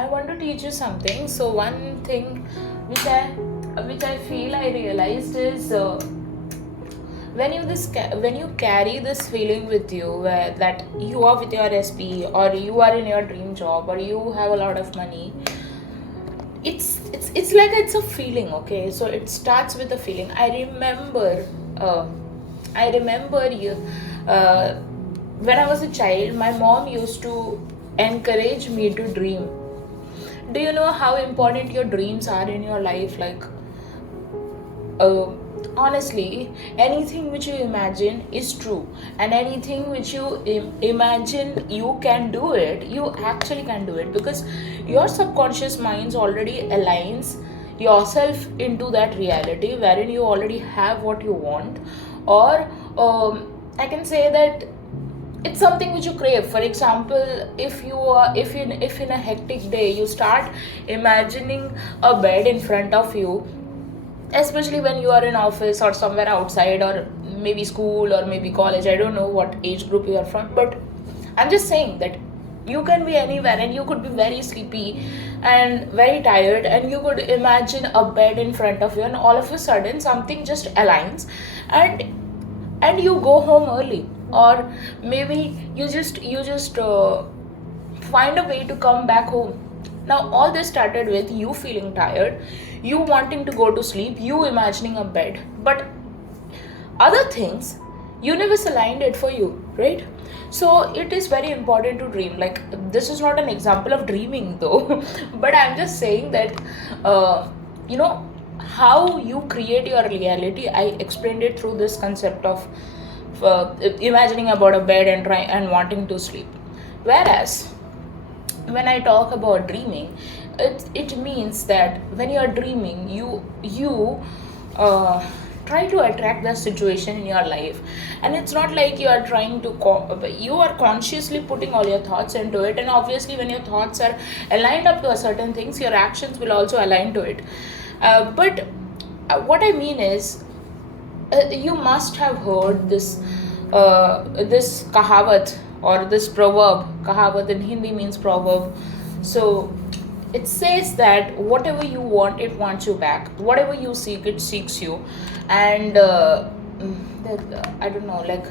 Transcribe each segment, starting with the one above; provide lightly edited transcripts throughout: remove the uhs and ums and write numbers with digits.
I want to teach you something. So one thing which I which I feel I realized is when you carry this feeling with you where that you are with your SP, or you are in your dream job, or you have a lot of money. It's like it's a feeling. Okay, so it starts with a feeling. uh, I remember you uh, when I was a child, my mom used to encourage me to dream. Do you know how important your dreams are in your life? Like, uh, honestly, anything which you imagine is true, and anything which you imagine you can do it, you actually can do it, because your subconscious minds already aligns yourself into that reality wherein you already have what you want. Or I can say that it's something which you crave. For example, if in a hectic day you start imagining a bed in front of you, especially when you are in office or somewhere outside, or maybe school or maybe college, I don't know what age group you are from, but I'm just saying that you can be anywhere and you could be very sleepy and very tired, and you could imagine a bed in front of you, and all of a sudden something just aligns, and you go home early. Or maybe you just find a way to come back home. Now, all this started with you feeling tired, you wanting to go to sleep, you imagining a bed, but other things, universe aligned it for you, right? So it is very important to dream. Like, this is not an example of dreaming though, but I'm just saying that you know how you create your reality. I explained it through this concept of imagining about a bed and try and wanting to sleep. Whereas when I talk about dreaming, it means that when you are dreaming, you uh, try to attract the situation in your life, and it's not like you are trying to you are consciously putting all your thoughts into it, and obviously when your thoughts are aligned up to a certain things, your actions will also align to it. But what I mean is, you must have heard this kahavat, or this proverb. Kahavat in Hindi means proverb. So it says that whatever you want, it wants you back. Whatever you seek, it seeks you. And I don't know, like,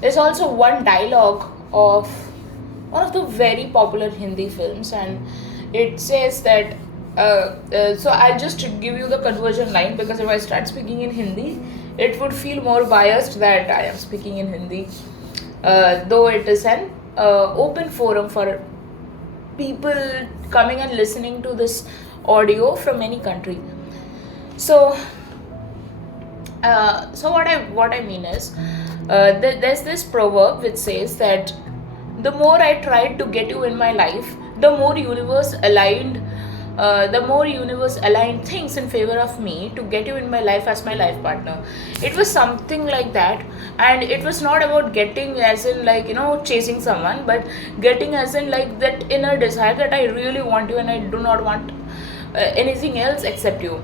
there's also one dialogue of one of the very popular Hindi films, and it says that. So I'll just give you the conversion line, because if I start speaking in Hindi, it would feel more biased that I am speaking in Hindi. Though it is an open forum for people coming and listening to this audio from any country. So what I mean is, there's this proverb which says that the more I tried to get you in my life, the more universe aligned things in favor of me to get you in my life as my life partner. It was something like that, and it was not about getting as in, like, chasing someone, but getting as in, like, that inner desire that I really want you and I do not want anything else except you.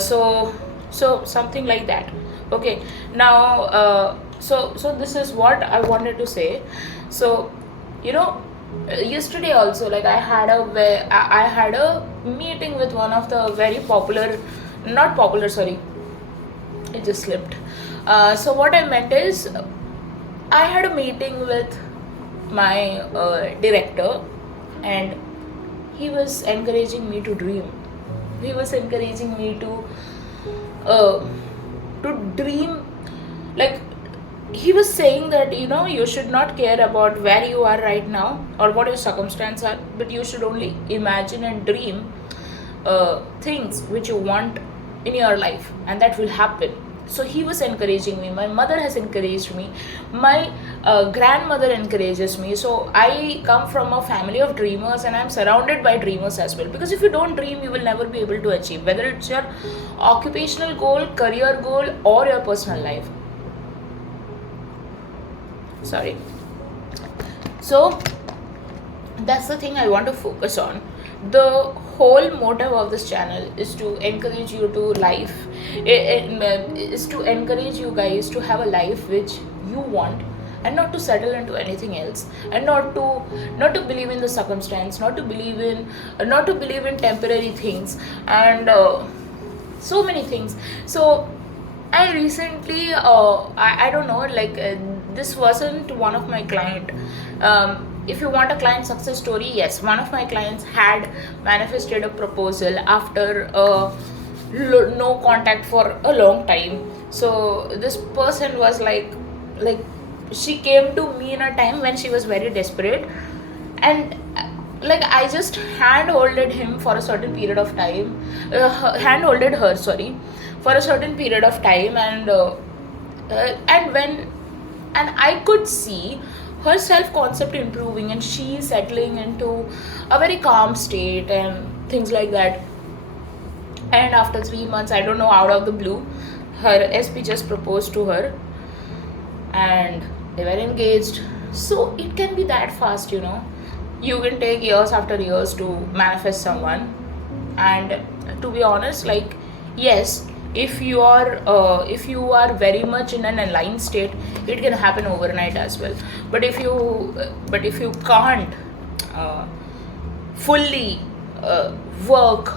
So something like that. Okay, now so this is what I wanted to say. So, you know yesterday also, like, I had a meeting with one of the very popular, not popular, sorry, it just slipped. So what I meant is, I had a meeting with my director, and he was encouraging me to dream. He was encouraging me uh, to dream. Like, he was saying that, you should not care about where you are right now or what your circumstances are, but you should only imagine and dream things which you want in your life, and that will happen. So he was encouraging me. My mother has encouraged me. My grandmother encourages me. So I come from a family of dreamers, and I'm surrounded by dreamers as well, because if you don't dream, you will never be able to achieve, whether it's your occupational goal, career goal, or your personal life. Sorry. So that's the thing I want to focus on. The whole motive of this channel is to encourage you to is to encourage you guys to have a life which you want, and not to settle into anything else, and not to believe in the circumstance, not to believe in temporary things, and so many things. So I recently, I don't know, like this wasn't one of my client. If you want a client success story, yes, one of my clients had manifested a proposal after no contact for a long time. So this person was like she came to me in a time when she was very desperate, and like I just hand-holded him for a certain period of time, hand-holded her, sorry, for a certain period of time, and when and I could see her self-concept improving, and she settling into a very calm state and things like that. And after 3 months, I don't know, out of the blue, her SP just proposed to her, and they were engaged. So it can be that fast, you know. You can take years after years to manifest someone. And to be honest, like, yes, if you are very much in an aligned state, it can happen overnight as well. But if you can't uh, fully work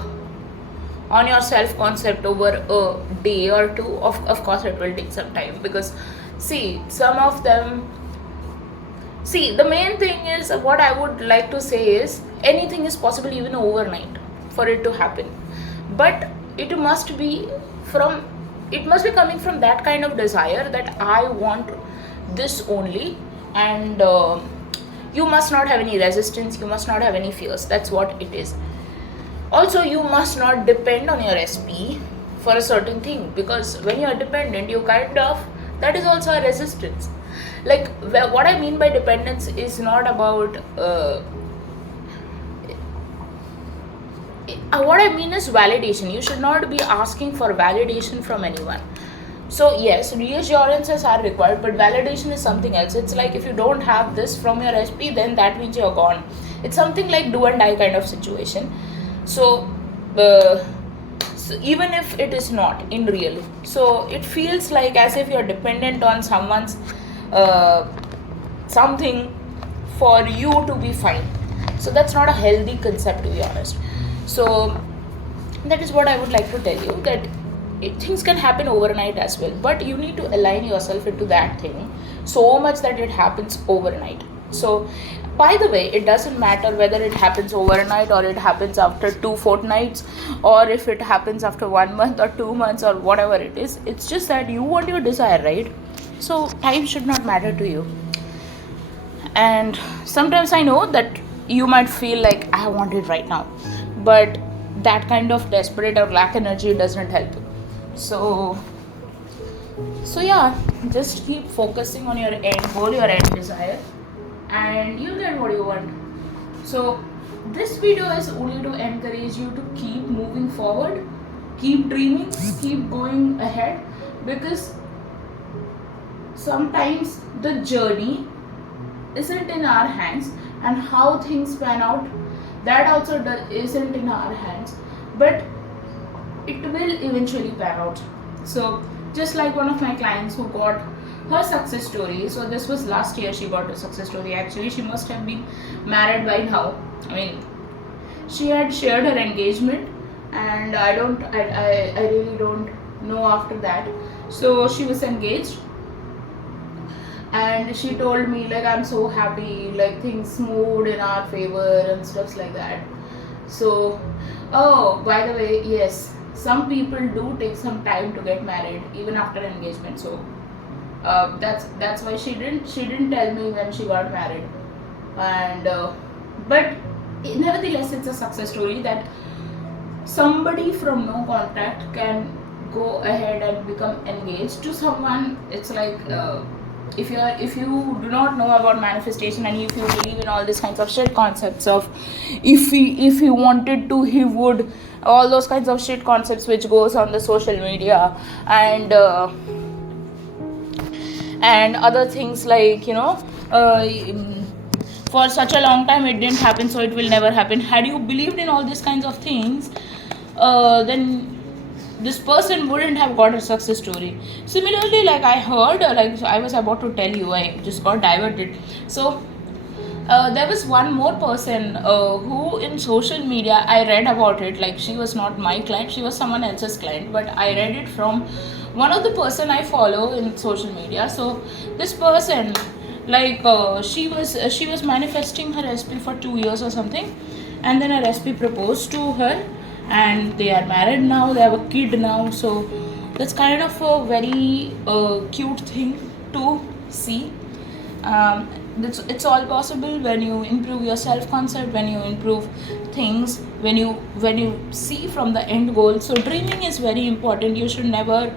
on your self concept over a day or two, of course it will take some time, because see, some of them, see, the main thing is, what I would like to say is, anything is possible even overnight for it to happen. But it must be from, it must be coming from that kind of desire that I want this only. And you must not have any resistance, you must not have any fears. That's what it is. Also, you must not depend on your SP for a certain thing, because when you are dependent, you kind of, that is also a resistance. Like, what I mean by dependence is not about what I mean is validation. You should not be asking for validation from anyone. So yes, reassurances are required, but validation is something else. It's like, if you don't have this from your SP, then that means you're gone. It's something like do and die kind of situation. So, so even if it is not in real, so it feels like as if you're dependent on someone's uh, something for you to be fine. So that's not a healthy concept, to be honest. So that is what I would like to tell you, that things can happen overnight as well, but you need to align yourself into that thing so much that it happens overnight. So, by the way, it doesn't matter whether it happens overnight or it happens after 2 fortnights, or if it happens after 1 month or 2 months or whatever it is. It's just that you want your desire, right? So time should not matter to you. And sometimes I know that you might feel like I want it right now, but that kind of desperate or lack energy doesn't help you. So yeah, just keep focusing on your end goal, your end desire, and you'll get what you want. So this video is only to encourage you to keep moving forward, keep dreaming, keep going ahead, because sometimes the journey isn't in our hands, and how things pan out, that also isn't in our hands, but it will eventually pan out. So just like one of my clients who got her success story, so this was last year she got a success story. Actually, she must have been married by now. I mean, she had shared her engagement, and I really don't know after that. So she was engaged, and she told me, like, I'm so happy, like things moved in our favor and stuff like that. So, oh, by the way, yes, some people do take some time to get married even after engagement. So that's why she didn't tell me when she got married. And but nevertheless, it's a success story that somebody from no contact can go ahead and become engaged to someone. It's like, if you do not know about manifestation, and if you believe in all these kinds of shit concepts of, if he wanted to, he would, all those kinds of shit concepts which goes on the social media, and other things, like, for such a long time it didn't happen, so it will never happen. Had you believed in all these kinds of things, then this person wouldn't have got a success story. Similarly, like I heard, like I was about to tell you, I just got diverted. So there was one more person who in social media I read about it. Like she was not my client, she was someone else's client, but I read it from one of the person I follow in social media. So this person, like she was manifesting her SP for 2 years or something, and then her SP proposed to her, and they are married now, they have a kid now. So that's kind of a very cute thing to see. It's all possible when you improve your self concept, when you improve things, when you see from the end goal. So dreaming is very important. You should never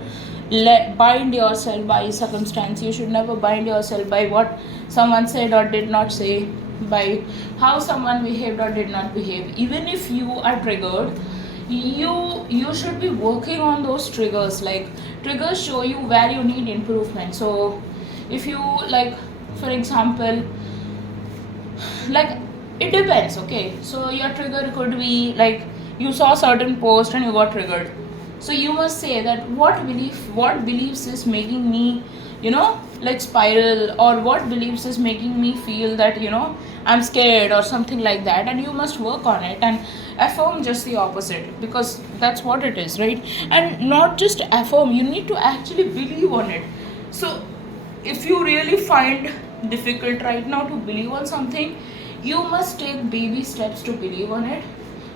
bind yourself by circumstance. You should never bind yourself by what someone said or did not say, by how someone behaved or did not behave. Even if you are triggered, you should be working on those triggers. Like triggers show you where you need improvement. So if you, like, for example, like, it depends. Okay, so your trigger could be like you saw certain post and you got triggered. So you must say that what beliefs is making me, like, spiral, or what beliefs is making me feel that, I'm scared or something like that, and you must work on it and affirm just the opposite, because that's what it is, right? And not just affirm, you need to actually believe on it. So if you really find difficult right now to believe on something, you must take baby steps to believe on it,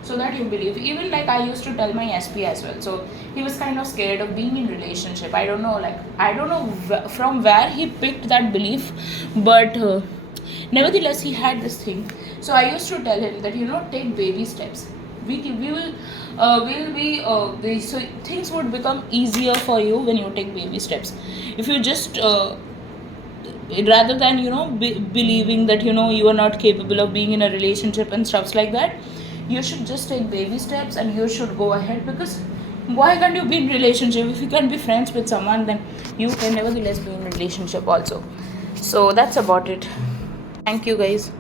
so that you believe. Even like I used to tell my SP as well. So he was kind of scared of being in relationship. I don't know, from where he picked that belief, but nevertheless he had this thing. So I used to tell him that, take baby steps. We will be so things would become easier for you when you take baby steps. If you just rather than believing that you are not capable of being in a relationship and stuffs like that, you should just take baby steps and you should go ahead. Because why can't you be in relationship? If you can be friends with someone, then you can nevertheless be in relationship also. So that's about it. Thank you, guys.